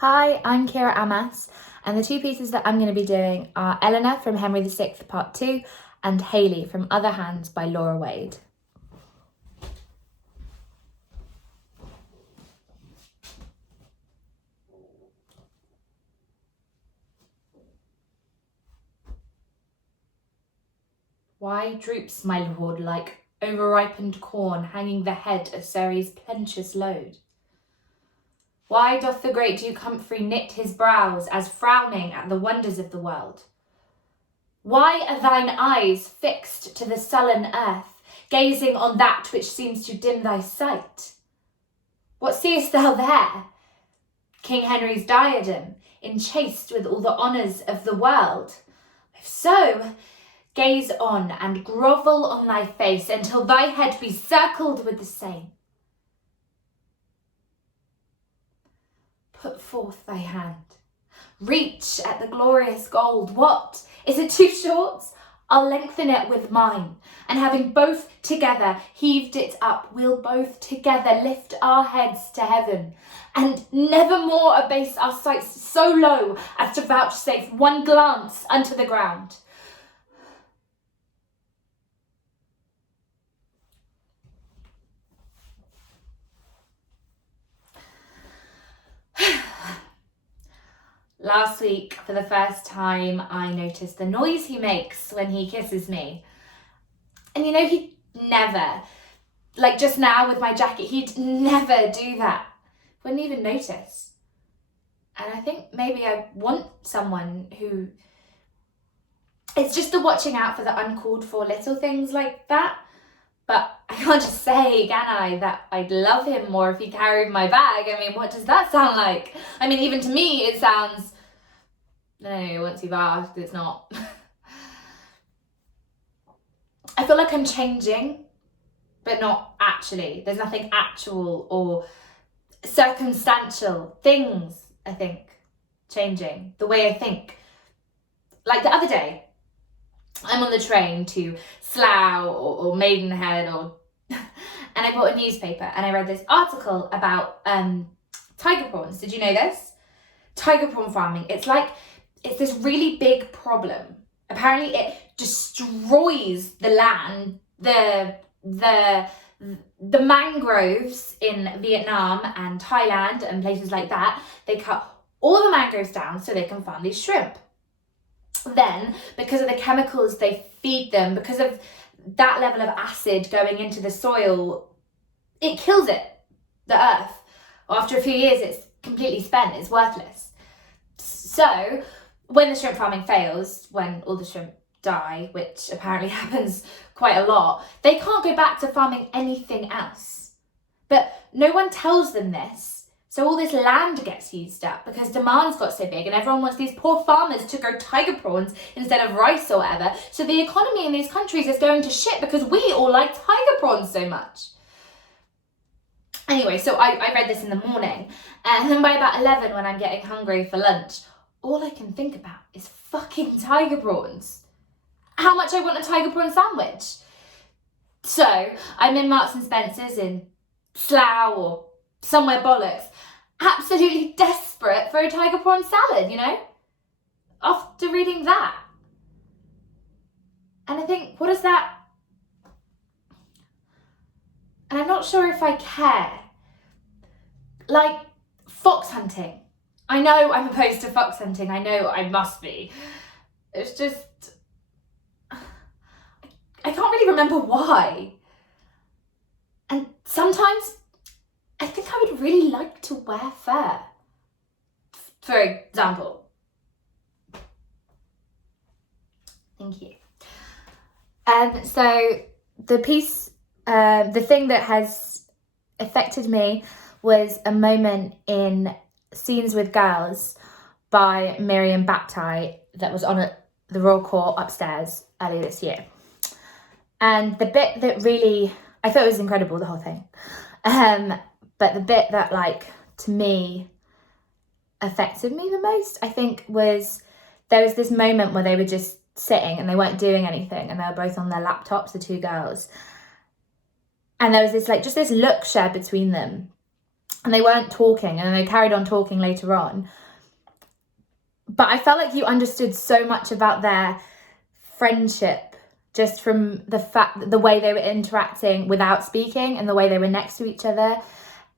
Hi, I'm Ciara Amas, and the two pieces that I'm going to be doing are Eleanor from Henry VI Part 2 and Hailey from Other Hands by Laura Wade. Why droops my lord like overripened corn hanging the head of Ceres' plenteous load? Why doth the great Duke Humphrey knit his brows as frowning at the wonders of the world? Why are thine eyes fixed to the sullen earth, gazing on that which seems to dim thy sight? What seest thou there? King Henry's diadem, enchased with all the honours of the world? If so, gaze on and grovel on thy face until thy head be circled with the same. Put forth thy hand. Reach at the glorious gold. What? Is it too short? I'll lengthen it with mine, and having both together heaved it up, we'll both together lift our heads to heaven, and never more abase our sights so low as to vouchsafe one glance unto the ground. Last week, for the first time, I noticed the noise he makes when he kisses me. And you know, he'd never, like just now with my jacket, he'd never do that. Wouldn't even notice. And I think maybe I want someone who, it's just the watching out for the uncalled for little things like that. But I can't just say, can I, that I'd love him more if he carried my bag. I mean, what does that sound like? I mean, even to me, it sounds, no, once you've asked, it's not. I feel like I'm changing, but not actually. There's nothing actual or circumstantial things, I think, changing. The way I think. Like the other day, I'm on the train to Slough or Maidenhead and I bought a newspaper and I read this article about tiger prawns. Did you know this? Tiger prawn farming. It's this really big problem. Apparently it destroys the land, the mangroves in Vietnam and Thailand and places like that. They cut all the mangroves down so they can farm these shrimp. Then, because of the chemicals they feed them, because of that level of acid going into the soil, it kills it, the earth. After a few years, it's completely spent, it's worthless. So, when the shrimp farming fails, when all the shrimp die, which apparently happens quite a lot, they can't go back to farming anything else. But no one tells them this. So all this land gets used up because demand's got so big and everyone wants these poor farmers to grow tiger prawns instead of rice or whatever. So the economy in these countries is going to shit because we all like tiger prawns so much. Anyway, so I read this in the morning, and then by about 11 when I'm getting hungry for lunch, all I can think about is fucking tiger prawns. How much I want a tiger prawn sandwich. So I'm in Marks and Spencer's in Slough or somewhere bollocks, absolutely desperate for a tiger prawn salad, you know? After reading that. And I think, what is that? And I'm not sure if I care. Like, fox hunting. I know I'm opposed to fox hunting. I know I must be. It's just, I can't really remember why. And sometimes I think I would really like to wear fur. For example. Thank you. And so the piece, the thing that has affected me was a moment in Scenes with Girls by Miriam Baptiste that was on at the Royal Court upstairs earlier this year. And the bit that really, I thought it was incredible, the whole thing. But the bit that, like, to me, affected me the most, I think, was there was this moment where they were just sitting and they weren't doing anything and they were both on their laptops, the two girls. And there was this, like, just this look shared between them. and they weren't talking, and they carried on talking later on. But I felt like you understood so much about their friendship just from the way they were interacting without speaking, and the way they were next to each other.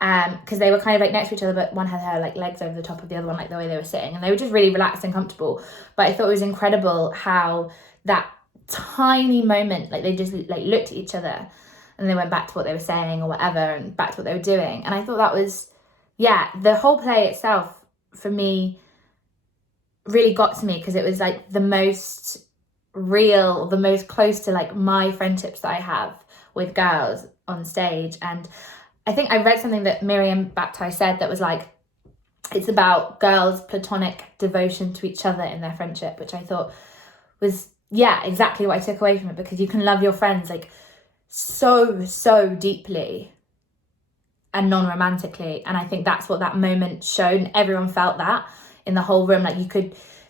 Because they were kind of like next to each other, but one had her like legs over the top of the other one, like the way they were sitting, and they were just really relaxed and comfortable. But I thought it was incredible how that tiny moment, like they just like looked at each other and they went back to what they were saying or whatever, and back to what they were doing. And I thought that was, yeah, the whole play itself for me really got to me, because it was like the most real, the most close to like my friendships that I have with girls on stage. And I think I read something that Miriam Baptiste said that was like, it's about girls' platonic devotion to each other in their friendship, which I thought was, yeah, exactly what I took away from it, because you can love your friends like so deeply and non-romantically. And I think that's what that moment showed, and everyone felt that in the whole room. Like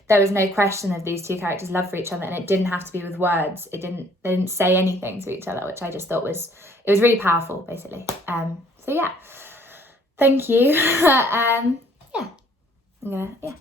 there was no question of these two characters' love for each other, and it didn't have to be with words. They didn't say anything to each other, which I just thought was really powerful, basically. So yeah, thank you. Yeah, I'm gonna, yeah.